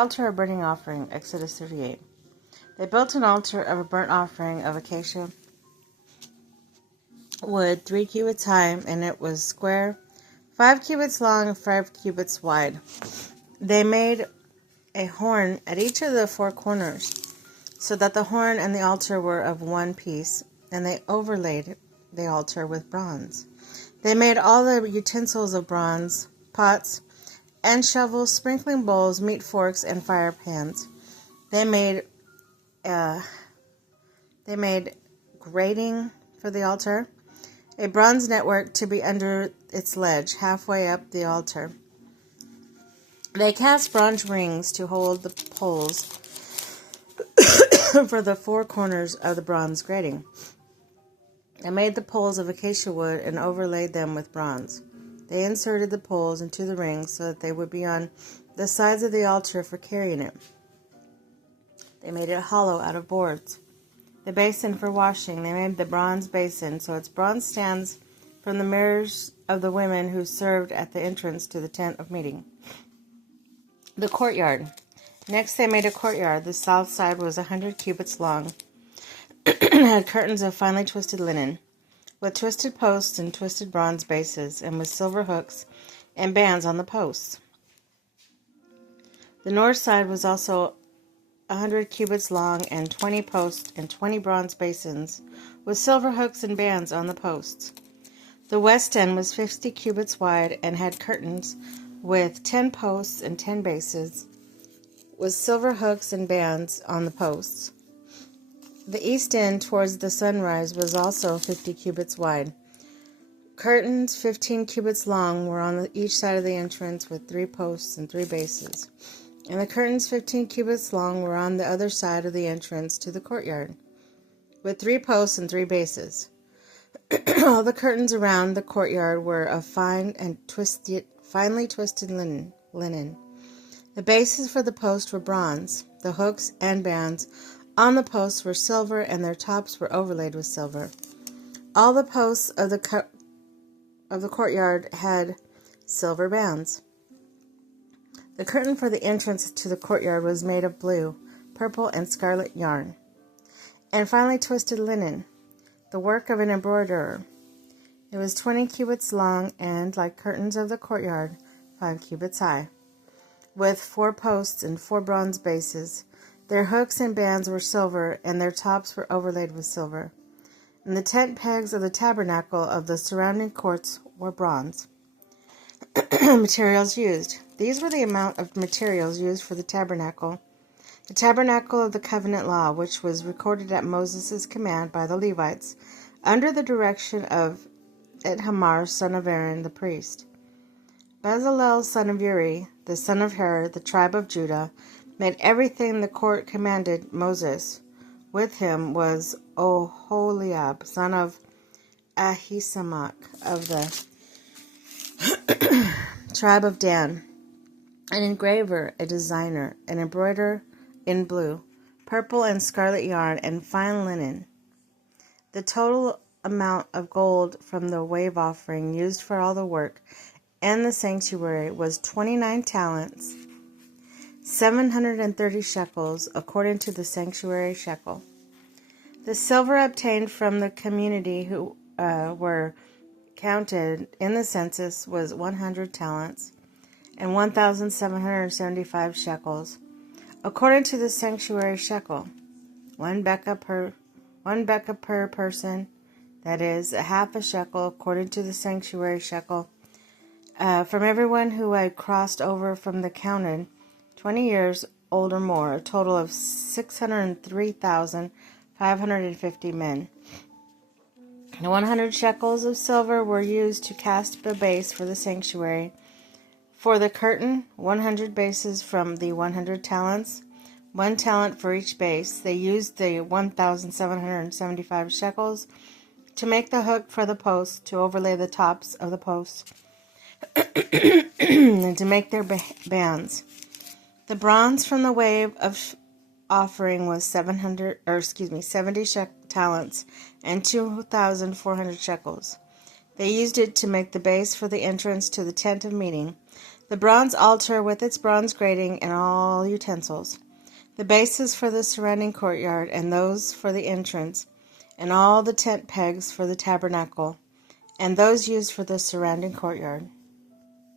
Altar of burning offering, Exodus 38. They built an altar of a burnt offering of acacia wood, 3 cubits high, and it was square, 5 cubits long, and 5 cubits wide. They made a horn at each of the 4 corners, so that the horn and the altar were of one piece, and they overlaid the altar with bronze. They made all the utensils of bronze, pots and shovels, sprinkling bowls, meat forks, and fire pans. They made grating for the altar, a bronze network to be under its ledge, halfway up the altar. They cast bronze rings to hold the poles for the 4 corners of the bronze grating. They made the poles of acacia wood and overlaid them with bronze. They inserted the poles into the rings so that they would be on the sides of the altar for carrying it. They made it hollow out of boards. The basin for washing, they made the bronze basin, so its bronze stands from the mirrors of the women who served at the entrance to the tent of meeting. The courtyard. Next they made a courtyard. The south side was 100 cubits long and had curtains of finely twisted linen, with twisted posts and twisted bronze bases, and with silver hooks and bands on the posts. The north side was also 100 cubits long and 20 posts and 20 bronze basins, with silver hooks and bands on the posts. The west end was 50 cubits wide and had curtains with 10 posts and 10 bases, with silver hooks and bands on the posts. The east end towards the sunrise was also 50 cubits wide. Curtains 15 cubits long were on each side of the entrance with 3 posts and 3 bases. And the curtains 15 cubits long were on the other side of the entrance to the courtyard, with 3 posts and 3 bases. All the curtains around the courtyard were of finely twisted linen. The bases for the posts were bronze. The hooks and bands on the posts were silver, and their tops were overlaid with silver. All the posts of the courtyard had silver bands. The curtain for the entrance to the courtyard was made of blue, purple, and scarlet yarn, and finely twisted linen, the work of an embroiderer. It was 20 cubits long and, like curtains of the courtyard, 5 cubits high, with 4 posts and 4 bronze bases. Their hooks and bands were silver, and their tops were overlaid with silver. And the tent pegs of the tabernacle of the surrounding courts were bronze. Materials used. These were the amount of materials used for the tabernacle of the covenant law, which was recorded at Moses' command by the Levites, under the direction of Ithamar, son of Aaron, the priest. Bezalel, son of Uri, the son of Hur, the tribe of Judah, made everything the court commanded Moses. With him was Oholiab, son of Ahisamach, of the tribe of Dan, an engraver, a designer, an embroiderer in blue, purple, and scarlet yarn, and fine linen. The total amount of gold from the wave offering used for all the work and the sanctuary was 29 talents, 730 shekels, according to the sanctuary shekel. The silver obtained from the community who were counted in the census was 100 talents and 1,775 shekels, according to the sanctuary shekel. One becca per person, that is, a half a shekel, according to the sanctuary shekel, from everyone who had crossed over from the counted 20 years old or more, a total of 603,550 men. 100 shekels of silver were used to cast the base for the sanctuary. For the curtain, 100 bases from the 100 talents, 1 talent for each base. They used the 1,775 shekels to make the hook for the posts, to overlay the tops of the posts, and to make their bands. The bronze from the wave of offering was 70 talents and 2,400 shekels. They used it to make the base for the entrance to the tent of meeting, the bronze altar with its bronze grating and all utensils, the bases for the surrounding courtyard and those for the entrance, and all the tent pegs for the tabernacle, and those used for the surrounding courtyard.